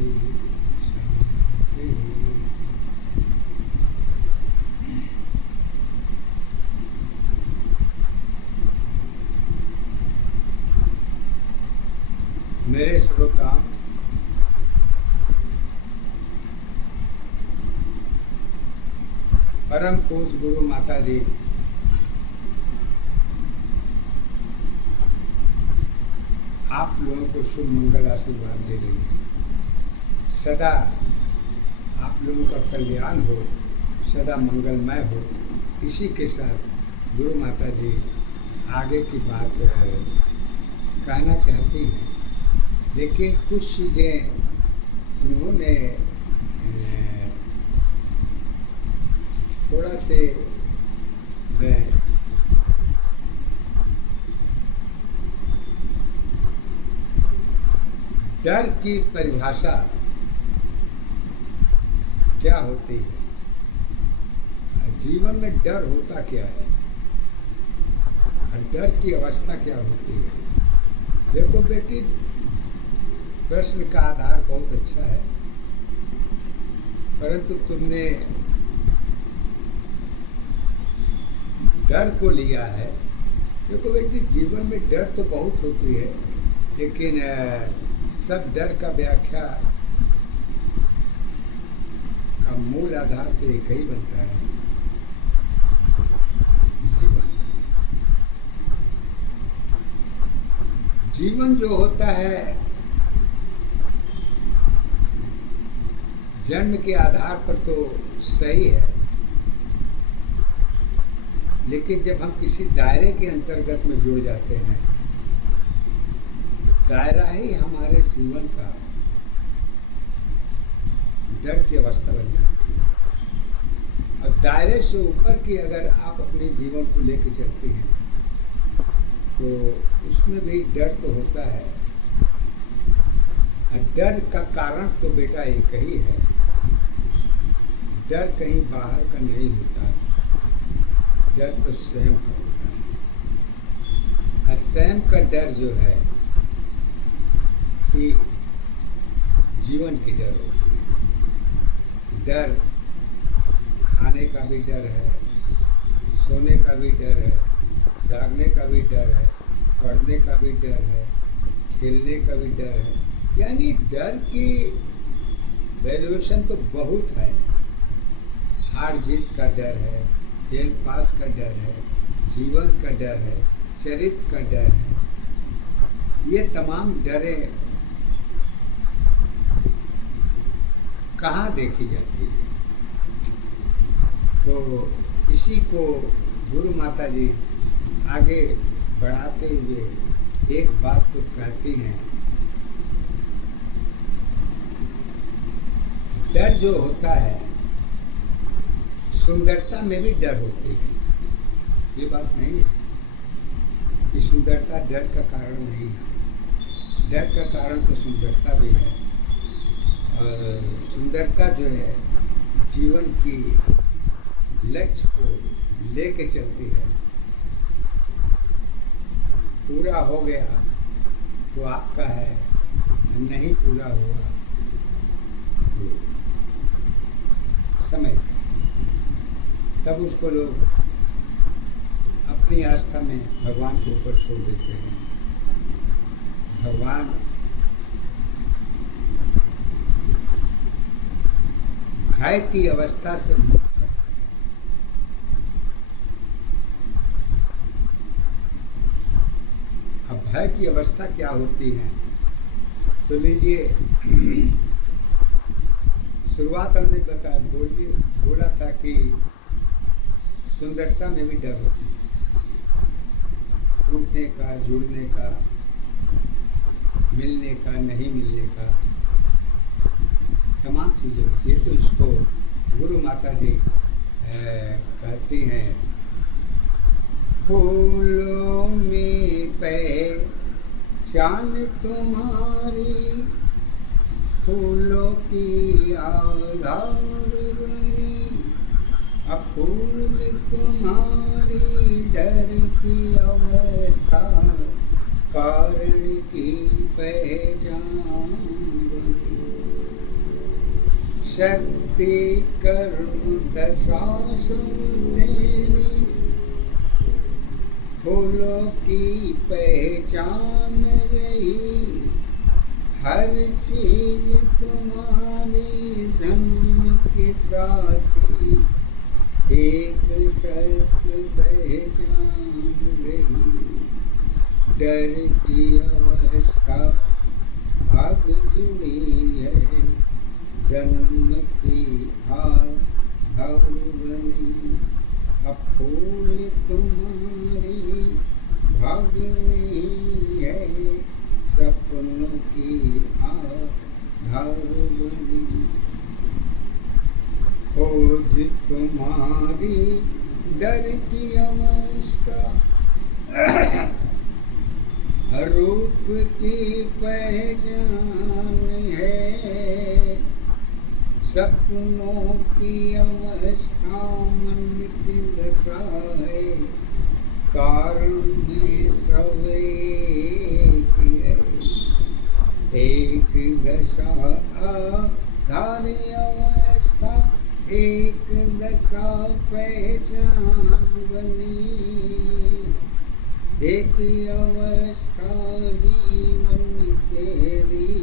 शांति शांति। मेरे श्रोता, परम पूज्य गुरु माता जी आप लोगों को शुभ मंगल आशीर्वाद दे रही है। सदा आप लोगों का कल्याण हो, सदा मंगलमय हो, इसी के साथ गुरु माता जी आगे की बात कहना चाहती हैं। लेकिन कुछ चीज़ें उन्होंने थोड़ा से मैं डर की परिभाषा क्या होती है, जीवन में डर होता क्या है, डर की अवस्था क्या होती है। देखो बेटी, प्रश्न का आधार बहुत अच्छा है, परंतु तुमने डर को लिया है। देखो बेटी, जीवन में डर तो बहुत होती है, लेकिन सब डर का व्याख्या का मूल आधार तो एक ही बनता है, जीवन। जीवन जो होता है जन्म के आधार पर तो सही है, लेकिन जब हम किसी दायरे के अंतर्गत में जुड़ जाते हैं, दायरा ही हमारे जीवन का डर की अवस्था बन जाती है। और दायरे से ऊपर की अगर आप अपने जीवन को लेकर चलते हैं तो उसमें भी डर तो होता है। और डर का कारण तो बेटा एक ही है, डर कहीं बाहर का नहीं होता, डर तो स्वयं का होता है। और स्वयं का डर जो है ही जीवन की डर होती है। डर खाने का भी डर है, सोने का भी डर है, जागने का भी डर है, पढ़ने का भी डर है, खेलने का भी डर है। यानी डर की वैल्यूएशन तो बहुत है। हार जीत का डर है, फेल पास का डर है, जीवन का डर है, चरित्र का डर है। ये तमाम डरें कहाँ देखी जाती है? तो इसी को गुरु माता जी आगे बढ़ाते हुए एक बात तो कहती हैं, डर जो होता है, सुंदरता में भी डर होती है। ये बात नहीं है कि सुंदरता डर का कारण नहीं है। डर का कारण तो सुंदरता भी है। सुंदरता जो है जीवन की लक्ष्य को लेके चलती है। पूरा हो गया तो आपका है, नहीं पूरा हुआ तो समय का। तब उसको लोग अपनी आस्था में भगवान के ऊपर छोड़ देते हैं। भगवान भय की अवस्था से मुक्त करता है। अब भय की अवस्था क्या होती है तो लीजिए, शुरुआत हमने बोला था कि सुंदरता में भी डर होती है। टूटने का, जुड़ने का, मिलने का, नहीं मिलने का, तमाम चीज़ें होती है। तो इसको गुरु माता जी कहती हैं, फूलों में पहचान तुम्हारी, फूलों की आधार बनी, फूल तुम्हारी डर की अवस्था, कारण की पहचान बनी। शक्ति कर्म दशा सब तेरी, फूलों की पहचान रही, हर चीज तुम्हारी जन्म के साथी, एक सत्य पहचान रही। डर की अवस्था भाग जुड़ी है, जन्म की आधार बनी, अब फूल तुम्हारी भाग नहीं है, सपनों की आधार बनी। खोज तुम्हारी डर की अवस्था, रूप की पहचान है, सपनों की अवस्था मन की दशा है, कारण में सब एक है, एक दशा आधार अवस्था, एक दशा पहचान बनी, एक अवस्था जीवन तेरी,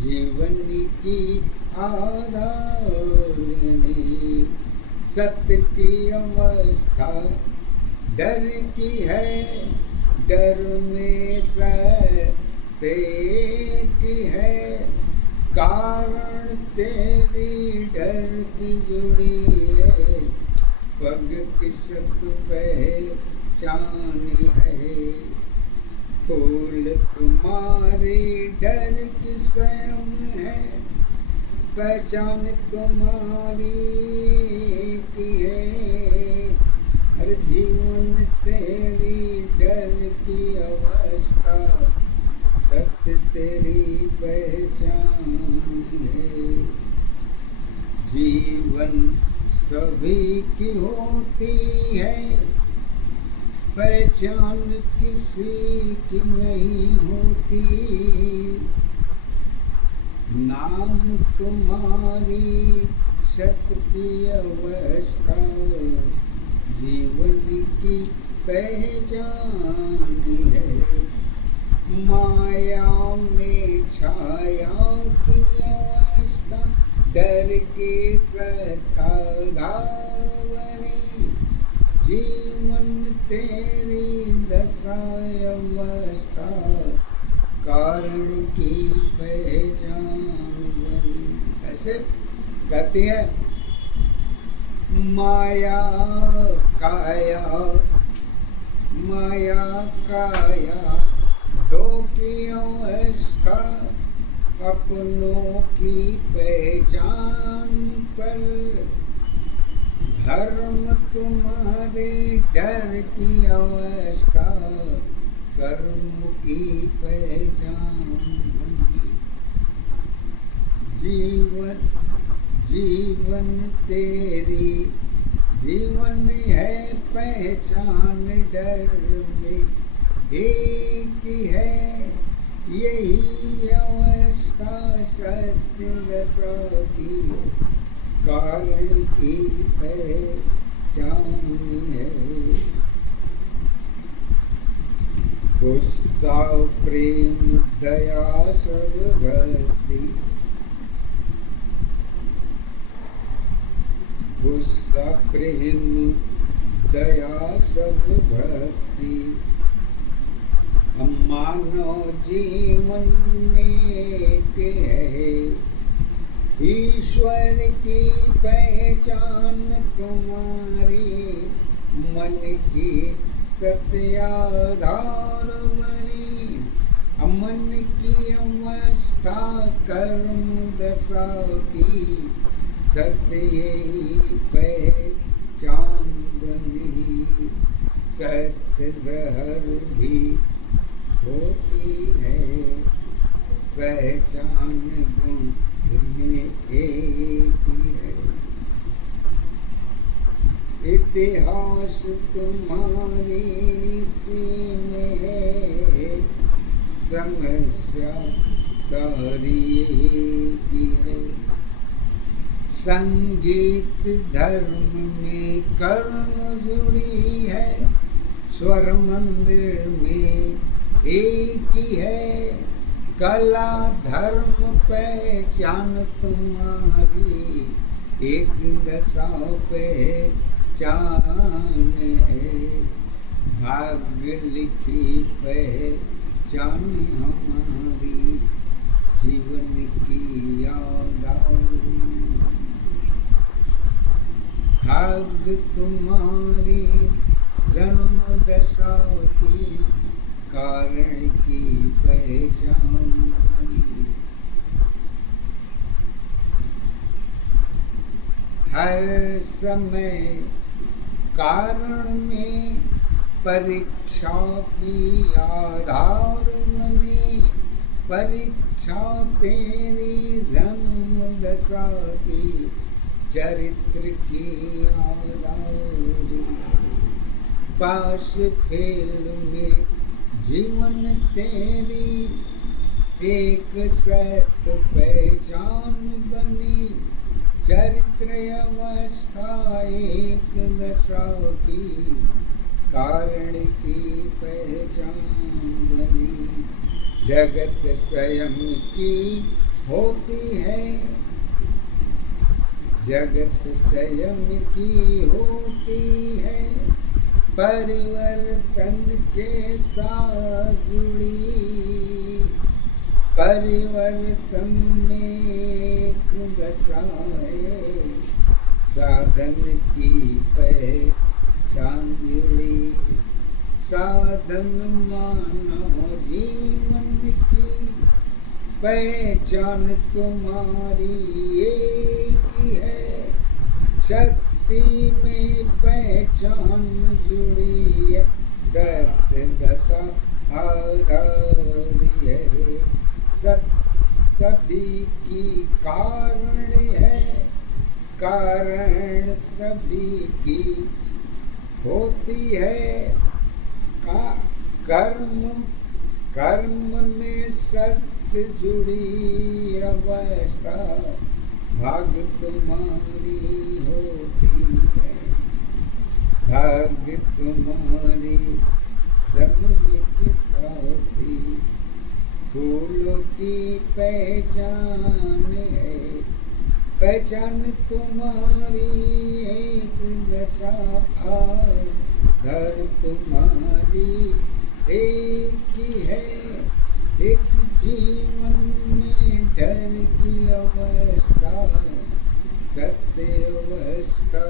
जीवन की आधार बनी। सत्य की अवस्था डर की है, डर में सत्य की है, कारण तेरी डर की जुड़ी है, पग की सत्य पहचान है, फूल तुम्हारी डर की स्वयं है, पहचान तुम्हारी की है, हर जीवन तेरी डर की अवस्था, सत्य तेरी पहचान है। जीवन सभी की होती है, पहचान किसी की नहीं होती, नाम तुम्हारी सत्य की अवस्था, जीवन की पहचान है। माया में छाया की अवस्था, डर की सत्ताधार बनी, जीवन तेरी दशा अवस्था, कारण की पहचान बनी। ऐसे कहती है माया काया, माया काया दो की अवस्था, अपनों की पहचान पर, धर्म तुम्हारे डर की अवस्था, कर्म की पहचान बनी। जीवन जीवन तेरी जीवन है पहचान, डर में एक है, यही अवस्था सत्य दशा की, कारण की पहचान है। गुस्सा प्रेम दया सब भक्ति, गुस्सा प्रेम दया सब भक्ति, मानव जीवन एक है, ईश्वर की पहचान तुम्हारी, मन की सत्याधार बनी, मन की अवस्था कर्म दशा की, सत्य पहचान बनी। सत्य जहर भी होती है, पहचान गुण में एक है, इतिहास तुम्हारी सी में है, समस्या सारी की है, संगीत धर्म में कर्म जुड़ी है, स्वर मंदिर में एक ही है, कला धर्म पहचान तुम्हारी, एक दशा पहचान है, भाग्य लिखी पहचान हमारी, जीवन की यादावरी, भाग्य तुम्हारी जन्म दशा की, कारण की पहचान, हर समय कारण में परीक्षा की आधार बनी, परीक्षा तेरी जन्म दशा की, चरित्र की आधारी, पास फेल में जीवन तेरी, एक सत्य पहचान बनी, चरित्र अवस्था एक दशा की, कारण की पहचान बनी, जगत स्वयं की होती है, जगत स्वयं की होती है, परिवर्तन के साथ जुड़ी, परिवर्तन में एक दशा है, साधन की पहचान जुड़ी, साधन मानव जीवन की, पहचान तुम्हारी एक ही है, शक्ति में पहचान जुड़ी है, सत्य दशा आधारी है, सभी की कारण है, कारण सभी की होती है, कर्म में सत्य जुड़ी अवस्था, भाग्य तुम्हारी होती है, भाग्य तुम्हारी जन्म की साथी, फूलों की पहचान है, पहचान तुम्हारी एक दशा, घर तुम्हारी एक ही है, एक जीवन में डर की अवस्था, सत्य अवस्था।